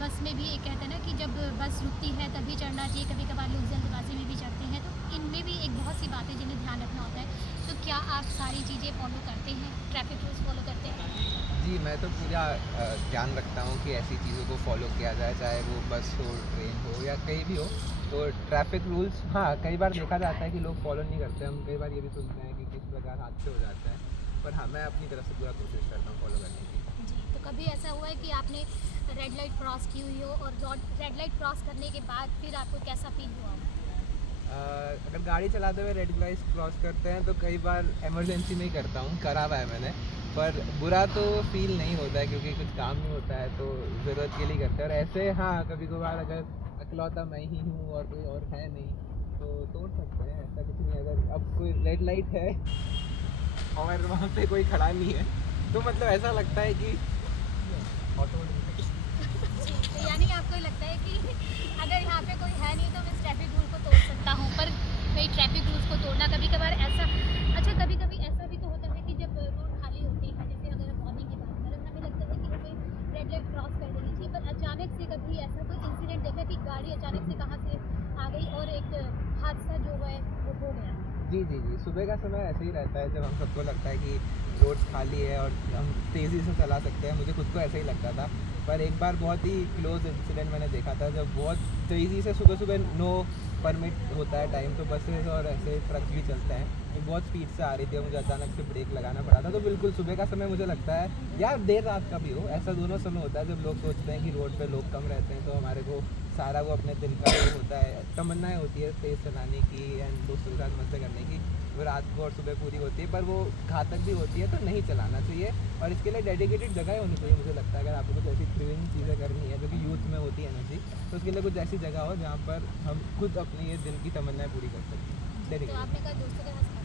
बस में भी एक कहते हैं ना कि जब बस रुकती है तभी चढ़ना चाहिए, कभी कभार लोग जल्दबाजी में भी चढ़ते हैं, तो इनमें भी एक बहुत सी बातें जिन्हें ध्यान रखना होता है। तो क्या आप सारी चीज़ें फॉलो करते हैं, ट्रैफिक रूल्स फॉलो करते हैं? जी, मैं तो पूरा ध्यान रखता हूँ कि ऐसी चीज़ों को फ़ॉलो किया जाए, चाहे वो बस हो, ट्रेन हो या कहीं भी हो। तो ट्रैफ़िक रूल्स हाँ, कई बार देखा जाता है कि लोग फ़ॉलो नहीं करते। हम कई बार ये भी सुनते हैं कि किस प्रकार हादसे हो जाते हैं। पर हाँ, मैं अपनी तरफ से पूरा कोशिश करता हूँ फ़ॉलो करने की। जी, तो कभी ऐसा हुआ है कि आपने रेड लाइट क्रॉस की हुई हो और रेड लाइट क्रॉस करने के बाद फिर आपको कैसा फील हुआ हो? अगर गाड़ी चलाते हुए रेड लाइट्स क्रॉस करते हैं तो कई बार इमरजेंसी में ही करता हूँ, करा हुआ है मैंने। पर बुरा तो फ़ील नहीं होता है क्योंकि कुछ काम नहीं होता है तो ज़रूरत के लिए करते हैं। और ऐसे हाँ, कभी-कभार अगर इकलौता मैं ही हूँ और कोई और है नहीं, तो तोड़ सकते हैं, ऐसा कुछ नहीं है। अगर अब कोई रेड लाइट है और वहाँ पे कोई खड़ा नहीं है, तो मतलब ऐसा लगता है कि ऑटोमेटिक जी, तो यानी आपको लगता है कि अगर यहाँ पे कोई है नहीं तो मैं इस ट्रैफिक रूल को तोड़ सकता हूँ, पर भाई ट्रैफिक रूल्स को तोड़ना कभी-कभार ऐसा अच्छा कभी-कभी ऐसा भी तो होता है कि जब रोड खाली होती है, जैसे अगर हम मॉर्निंग की बात करें, हमें लगता है कि हमें रेड लाइट क्रॉस कर देनी चाहिए, पर अचानक से कभी ऐसा कोई इंसिडेंट देखा कि गाड़ी अचानक से कहाँ से आ गई और एक हादसा जो है वो हो गया? जी, जी, जी। सुबह का समय ऐसे ही रहता है जब हम सबको लगता है कि रोड्स खाली है और हम तेज़ी से चला सकते हैं। मुझे खुद को ऐसा ही लगता था। पर एक बार बहुत ही क्लोज़ इंसिडेंट मैंने देखा था जब बहुत तेज़ी से सुबह-सुबह नो परमिट होता है टाइम, तो बसेज़ और ऐसे ट्रक भी चलते हैं। एक बहुत स्पीड से आ रही थी और मुझे अचानक से ब्रेक लगाना पड़ा था। तो बिल्कुल सुबह का समय मुझे लगता है या देर रात का भी हो, ऐसा दोनों समय होता है जब लोग सोचते हैं कि रोड पे लोग कम रहते हैं तो हमारे को सारा वो अपने दिल का वो होता है, तमन्नाएँ होती है तेज़ चलाने की एंड दोस्तों के साथ मज़े करने की, वो रात को और सुबह पूरी होती है, पर वो घातक भी होती है तो नहीं चलाना चाहिए। और इसके लिए डेडिकेटेड जगह होनी चाहिए मुझे लगता है। अगर आपको कुछ ऐसी थ्रिलिंग चीज़ें करनी है जो कि यूथ में होती है एनर्जी, तो उसके लिए कुछ ऐसी जगह हो जहाँ पर हम खुद अपनी ये दिल की तमन्नाएँ पूरी कर सकें। जी, तो डेडिकेटेड। आपने कहा दोस्तों के साथ